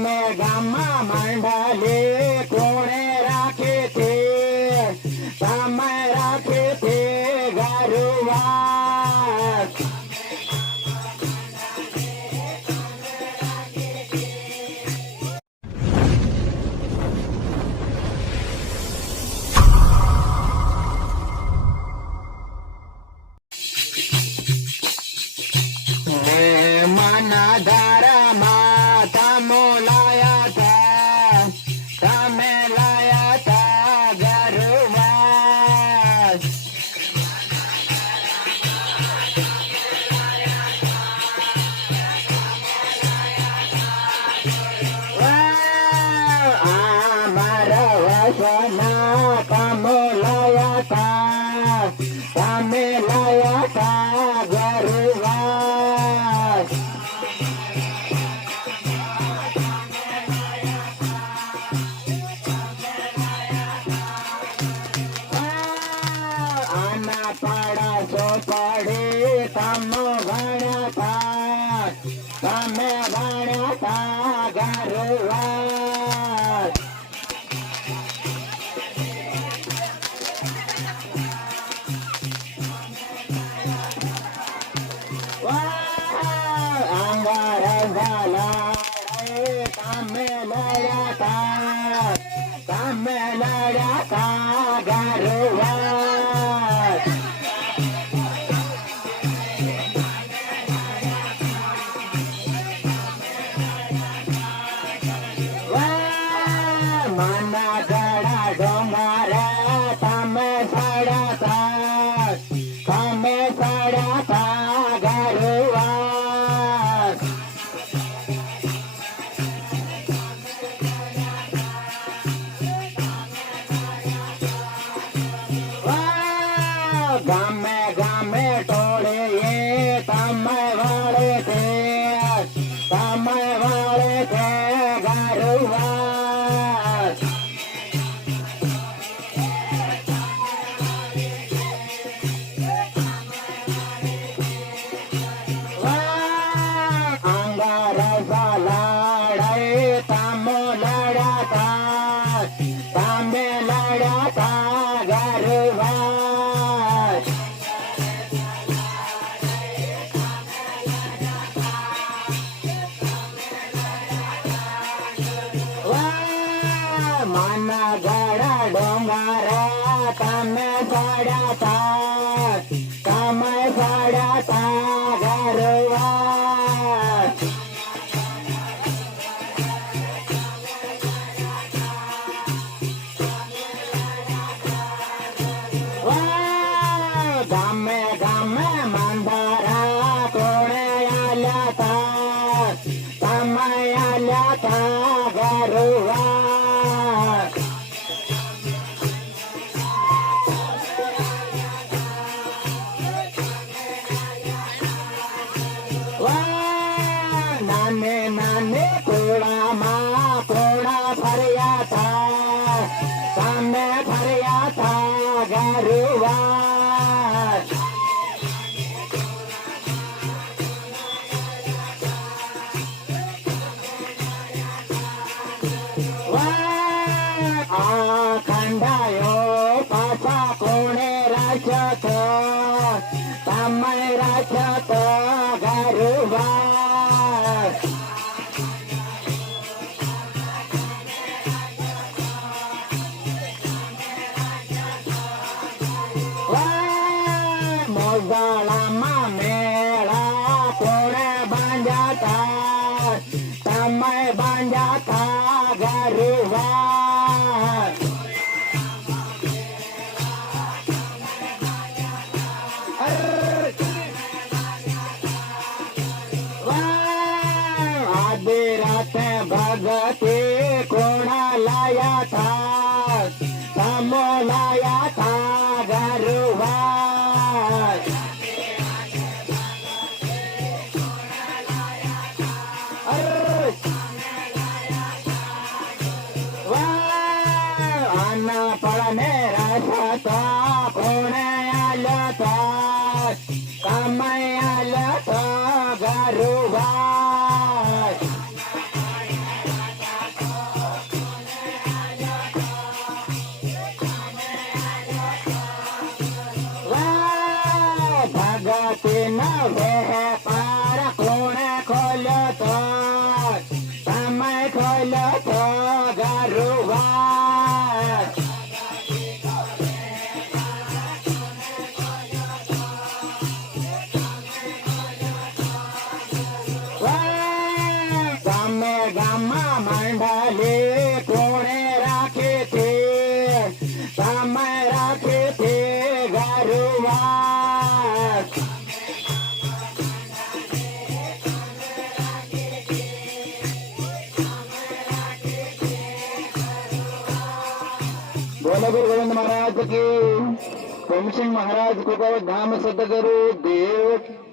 ગામમાં મંડળી કોણે રાખે છે તમે રાખે છે ગરુવાસ મના ધારામાં તમો લાયા તા તમે લાયા તા ગરુવાસ અમારા વસના તમો લાયા તા તમે લાયા તા ગરુવાસ આના પાડા ચોપડે તમો ગણ્યા તા તમે ગણ્યા તા ગરુવાસ અંગાર ઝાલા તમે લડ્યા તા તમે લડ્યા તા ગરુવાસ મના ગળા ડોંગર તમે સડ્યા તા તમે સડ્યા તા ગરુવાસ ગામે ગામે ટોળીએ તમે વાળે છે તમે વાળે છે ગરુવાસ અંગાર ઝાલાડે તમો લડ્યા તા તમે લડ્યા તા ગરુવાસ મના ગળા ડોંગર તમે સડ્યા તા તમે સડ્યા તા ગરુવાસ ગામે ગામે મંદારા કોણે આલ્યા તા તમે આલ્યા તા ગરુવાસ નાને નાને કોળામાં કોળા ફર્યા તા તમે ફર્યા તા ગરુવાસ આ ખંડાયો પાછા કોણે રાખ્યો તો તમે રાખ્યો તો ગરુવાસ મોગળામાં મેળા કોણે બાંધ્યા તા તમે બાંધ્યા તા ગરુવાસ આધી રાતે ભગતે કોણા લાયા તા તમો લાયા તા ગરુવાસ આના પડને રાસતા કોણે આલ્યા તા તમે આલ્યા તા ગરુવાસ વેપાર કોણે ખોલ્યો તો તમે ખોલ્યો તો ગરુવાર ગામે ગામમાં મંડળી કોણે રાખે છે તમે રાખે છે ગરુવાર बोलो गुरु गोविंद महाराज की, भीम सिंह महाराज को धाम सतगुरु देव